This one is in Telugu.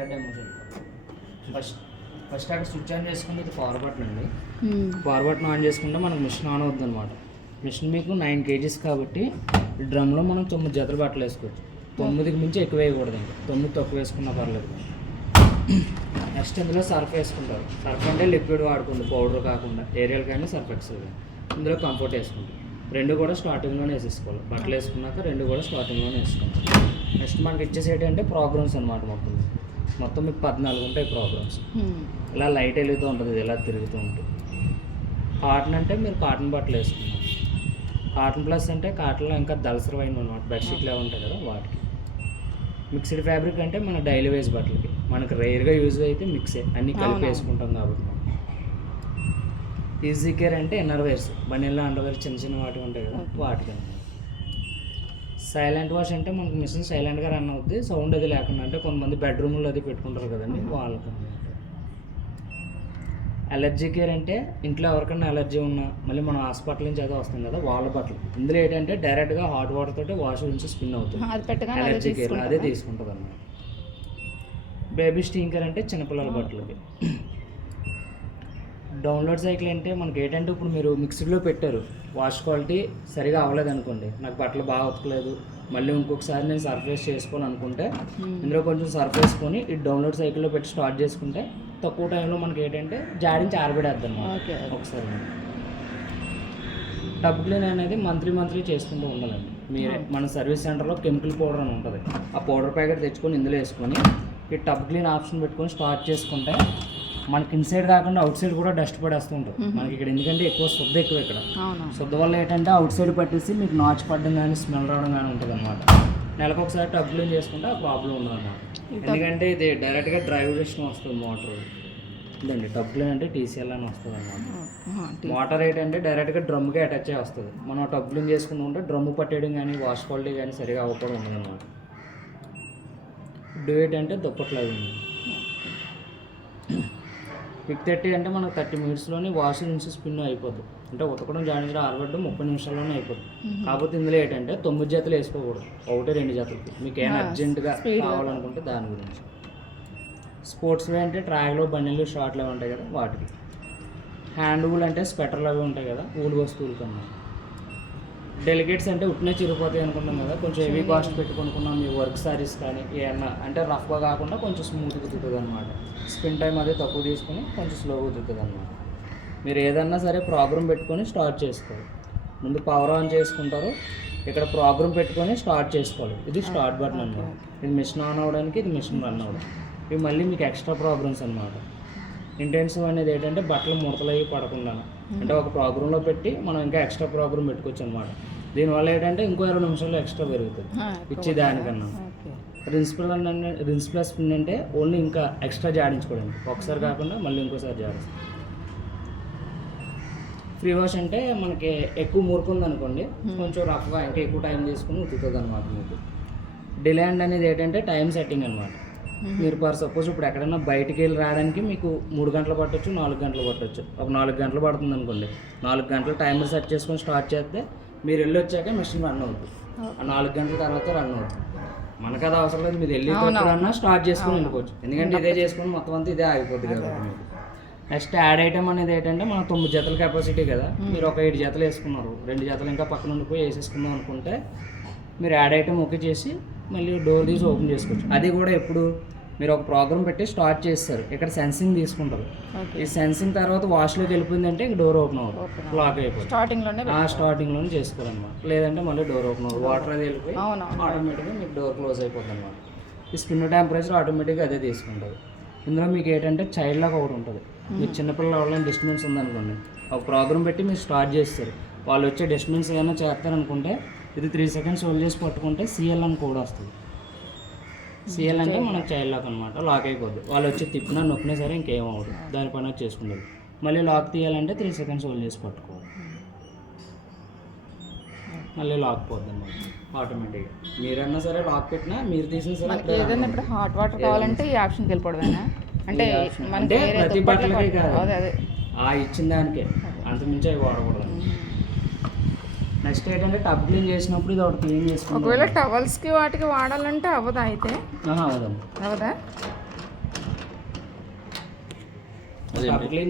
ఒకసారి డెమో చెప్తాను. ఫస్ట్ అక్కడ స్విచ్ ఆన్ చేసుకుంటే ఇది పవర్ బటన్ అండి. పవర్ బటన్ ఆన్ చేసుకుంటే మనకు మిషన్ ఆన్ అవుతుంది అనమాట. మిషన్ మీకు 9 kgs కాబట్టి ఈ డ్రమ్లో మనం 9 జతలు బట్టలు వేసుకోవచ్చు. 9కి మించి ఎక్కువ వేయకూడదు, ఇంకా 9 తక్కువ వేసుకున్నా పర్లేదు. నెక్స్ట్ ఇందులో సర్ఫ్ వేసుకుంటారు. సర్ఫ్ అంటే లిక్విడ్ వాడుకుంది, పౌడర్ కాకుండా ఏరియల్ కానీ సర్ఫ్ ఎక్సెల్ కానీ. ఇందులో కంఫర్ట్ వేసుకుంటాం. రెండు కూడా స్టార్టింగ్లోనే వేసేసుకోవాలి. బట్టలు వేసుకున్నాక రెండు కూడా స్టార్టింగ్లోనే వేసుకోవాలి. నెక్స్ట్ మనకి ఇచ్చేసి ఏంటంటే ప్రోగ్రామ్స్ అనమాట. మొత్తం మీకు 14 ఉంటాయి ప్రోగ్రామ్స్. ఇలా లైట్ వెలుగుతూ ఉంటుంది, ఇలా తిరుగుతూ ఉంటుంది. కాటన్ అంటే మీరు కాటన్ బట్టలు వేసుకున్నారు. కాటన్ ప్లస్ అంటే కాటన్లో ఇంకా దళసరమైన అనమాట, బెడ్షీట్లు అవి ఉంటాయి కదా వాటికి. మిక్స్డ్ ఫ్యాబ్రిక్ అంటే మన డైలీ వేస్ బట్టలకి. మనకు రేర్గా యూజ్ అయితే మిక్సే, అన్నీ కలిపి వేసుకుంటాం కాబట్టి. ఈజీ కేర్ అంటే ఇన్నర్ వేర్స్, బనీలా అండర్వేర్ చిన్న చిన్న వాటికి ఉంటాయి కదా వాటికి. సైలెంట్ వాష్ అంటే మనకు మిషన్ సైలెంట్గా రన్ అవుద్ది, సౌండ్ అది లేకుండా. అంటే కొంతమంది బెడ్రూమ్లో అది పెట్టుకుంటారు కదండి, వాళ్ళకి అనమాట. అలర్జీ కేర్ అంటే ఇంట్లో ఎవరికైనా అలర్జీ ఉన్నా మళ్ళీ మనం హాస్పిటల్ నుంచి అయితే వస్తుంది కదా వాళ్ళ బట్టలు. ఇందులో ఏంటంటే డైరెక్ట్గా హాట్ వాటర్ తోటి వాష్ నుంచి స్పిన్ అవుతుంది. అలర్జీ కేర్ అదే తీసుకుంటుంది అన్నమాట. బేబీ స్టింకర్ అంటే చిన్నపిల్లల బట్టలకి. డౌన్లోడ్ సైకిల్ అంటే మనకి ఏంటంటే ఇప్పుడు మీరు మిక్సీలో పెట్టారు, వాష్ క్వాలిటీ సరిగా అవ్వలేదు అనుకోండి, నాకు బట్టలు బాగా ఉతకలేదు, మళ్ళీ ఇంకొకసారి నేను సర్ఫేస్ చేసుకోవాలనుకుంటే ఇందులో కొంచెం సర్ఫ్ వేసుకొని ఈ డౌన్లోడ్ సైకిల్లో పెట్టి స్టార్ట్ చేసుకుంటే తక్కువ టైంలో మనకి ఏంటంటే జాడించి ఆరబెడేద్దాం ఒకసారి. టబ్ క్లీన్ అనేది మంత్లీ చేసుకుంటూ ఉండాలండి మీరే. మన సర్వీస్ సెంటర్లో కెమికల్ పౌడర్ అని ఉంటుంది, ఆ పౌడర్ ప్యాకెట్ తెచ్చుకొని ఇందులో వేసుకొని ఈ టబ్ క్లీన్ ఆప్షన్ పెట్టుకొని స్టార్ట్ చేసుకుంటే మనకి ఇన్సైడ్ కాకుండా అవుట్ సైడ్ కూడా డస్ట్ పడేస్తూ ఉంటుంది మనకి ఇక్కడ. ఎందుకంటే ఎక్కువ శుద్ధ ఎక్కువ ఇక్కడ. శుద్ధ వల్ల ఏంటంటే అవుట్ సైడ్ పట్టేసి మీకు నాచు పడడం కానీ స్మెల్ రావడం కానీ ఉంటుంది అనమాట. నెలకు ఒకసారి టబ్ క్లీన్ చేసుకుంటే ఆ ప్రాబ్లం ఉండదు అన్నమాట. ఎందుకంటే ఇది డైరెక్ట్గా డ్రైవేషన్ వస్తుంది మోటార్. ఇదండి టబ్ క్లీన్ అంటే TCL అని వస్తుంది అన్నమాట. మోటార్ ఏంటంటే డైరెక్ట్గా డ్రమ్కి అటాచ్ అయ్యి వస్తుంది. మనం టబ్ క్లీన్ చేసుకుంటూ ఉంటే డ్రమ్ము పట్టేయడం కానీ వాష్ క్వాలిటీ కానీ సరిగా అవ్వకపోవడం ఉండదు అన్నమాట. డ్యూయట్ అంటే దుప్పట్లాగా ఉంది. క్విక్ 30 అంటే మనకు 30 minutesలోనే వాష్ నుంచి స్పిన్ అయిపోతుంది. అంటే ఉతకడం జాడించడం ఆరబెట్టడం 30 నిమిషాల్లోనే అయిపోతుంది. కాకపోతే ఇందులో ఏంటంటే 9 జతలు వేసుకోకూడదు, 1-2 జతలకి. మీకు ఏమైనా అర్జెంటుగా కావాలనుకుంటే దాని గురించి. స్పోర్ట్స్ వే అంటే ట్రాక్లో బండిలు షార్ట్లు అవి ఉంటాయి కదా వాటికి. హ్యాండ్ వూల్ అంటే స్వెటర్లు అవి ఉంటాయి కదా ఊలు వస్తువులు కన్నా. డెలిగేట్స్ అంటే ఉట్నే చిరిగిపోతాయి అనుకుంటాం కదా, కొంచెం హెవీ కాస్ట్ పెట్టుకునుకున్నాం మీ వర్క్ సారీస్ కానీ ఏమన్నా అంటే రఫ్గా కాకుండా కొంచెం స్మూత్గా ఉతుకుతుంది అనమాట. స్పిన్ టైం అదే తక్కువ తీసుకొని కొంచెం స్లోగా ఉతుకుతుంది అనమాట. మీరు ఏదన్నా సరే ప్రోగ్రామ్ పెట్టుకొని స్టార్ట్ చేసుకోవాలి. ముందు పవర్ ఆన్ చేసుకుంటారు, ఇక్కడ ప్రోగ్రామ్ పెట్టుకొని స్టార్ట్ చేసుకోవాలి. ఇది స్టార్ట్ బటన్ అన్నమాట. ఇది మిషన్ ఆన్ అవ్వడానికి, ఇది మిషన్ రన్ అవ్వడం. ఇవి మళ్ళీ మీకు ఎక్స్ట్రా ప్రోగ్రామ్స్ అనమాట. ఇంటెన్సివ్ అనేది ఏంటంటే బట్టలు ముడతలు అయ్యి పడకుండా అంటే ఒక ప్రోగ్రాంలో పెట్టి మనం ఇంకా ఎక్స్ట్రా ప్రోగ్రామ్ పెట్టుకోవచ్చు అనమాట. దీనివల్ల ఏంటంటే ఇంకో 20 నిమిషాలు ఎక్స్ట్రా పెరుగుతుంది ఇచ్చే దానికన్నా. రిన్స్ ప్లస్ పిన్ అంటే ఓన్లీ ఇంకా ఎక్స్ట్రా జాడించుకోవడానికి, ఒకసారి కాకుండా మళ్ళీ ఇంకోసారి జాడిస్తాం. ఫ్రీ వాష్ అంటే మనకి ఎక్కువ మురుకుంది అనుకోండి, కొంచెం రఫ్గా ఇంకా ఎక్కువ టైం తీసుకుని ఉతుకుతుంది అనమాట మీకు. డిలాండ్ అనేది ఏంటంటే టైం సెట్టింగ్ అనమాట. మీరు ఫర్ సపోజ్ ఇప్పుడు ఎక్కడైనా బయటికి వెళ్ళి రావడానికి మీకు 3 గంటలు పట్టొచ్చు, 4 గంటలు పట్టొచ్చు. ఒక 4 గంటలు పడుతుంది అనుకోండి, 4 గంటలు టైమర్ సెట్ చేసుకొని స్టార్ట్ చేస్తే మీరు వెళ్ళి వచ్చాక మిషన్ రన్ అవుతుంది. ఆ 4 గంటల తర్వాత రన్ అవుతుంది. మనకు అది అవసరం లేదు, మీరు వెళ్ళేటప్పుడన్నా స్టార్ట్ చేసుకుని వెళ్ళిపోవచ్చు. ఎందుకంటే ఇదే చేసుకుని మొత్తం అంతా ఇదే ఆగిపోద్ది కాబట్టి మీకు. నెక్స్ట్ యాడ్ ఐటమ్ అనేది ఏంటంటే మనం 9 జతల కెపాసిటీ కదా, మీరు ఒక 7 జతలు వేసుకున్నారు, 2 జతలు ఇంకా పక్కన ఉండిపోయి వేసేసుకుందాం అనుకుంటే మీరు యాడ్ ఐటమ్ ఓకే చేసి మళ్ళీ డోర్ తీసి ఓపెన్ చేసుకోవచ్చు. అది కూడా ఎప్పుడు మీరు ఒక ప్రోగ్రామ్ పెట్టి స్టార్ట్ చేస్తారు, ఇక్కడ సెన్సింగ్ తీసుకుంటారు. ఈ సెన్సింగ్ తర్వాత వాష్లోకి వెళ్ళిపోయిందంటే ఇంక డోర్ ఓపెన్ అవుతుంది, లాక్ అయిపోతుంది. స్టార్టింగ్లోనే చేసుకోవాలన్నమాట. లేదంటే మళ్ళీ డోర్ ఓపెన్ అవుతుంది, వాటర్ అది వెళ్ళిపోయి ఆటోమేటిక్గా మీకు డోర్ క్లోజ్ అయిపోతుంది అనమాట. ఈ స్పిన్ టెంపరేచర్ ఆటోమేటిక్గా అదే తీసుకుంటుంది. ఇందులో మీకు ఏంటంటే చైల్డ్ లాక్ ఒకటి ఉంటుంది. మీకు చిన్నపిల్లలు ఎవరైనా డిస్టర్బెన్స్ ఉందనుకోండి, ఒక ప్రోగ్రామ్ పెట్టి మీరు స్టార్ట్ చేస్తారు, వాళ్ళు వచ్చే డిస్టర్బెన్స్ ఏమైనా చేస్తారనుకుంటే ఇది 3 seconds హోల్డ్ చేసి పట్టుకుంటే CL అని కూడా వస్తుంది. CL అంటే మనకు చైల్డ్ లాక్ అనమాట, లాక్ అయిపోద్ది. వాళ్ళు వచ్చి తిప్పినా నొప్పినా సరే ఇంకేం అవ్వదు, దానిపైన చేసుకుంటుంది. మళ్ళీ లాక్ తీయాలంటే 3 seconds హోల్డ్ చేసి పట్టుకోవాలి, మళ్ళీ లాక్ పోద్ది అనమాట ఆటోమేటిక్గా. మీరన్నా సరే లాక్ పెట్టినా మీరు తీసిన సరే ఏదైనా ఇప్పుడు హాట్ వాటర్ కావాలంటే ఈ ఆప్షన్కి వెళ్ళిపోవడమేనా? అంటే ప్రతి బట్టలకే కాదు, ఇచ్చిన దానికే, అంతకుమించి అవి వాడకూడదు. నెక్స్ట్ ఏంటంటే టబ్ క్లీన్ చేసినప్పుడు ఇది ఒకటి క్లీన్ చేసుకుంటాం. ఒకవేళ టవల్స్కి వాటికి వాడాలంటే అవ్వదా? అయితే అవదా? అదేంటి? టాపిక్లీ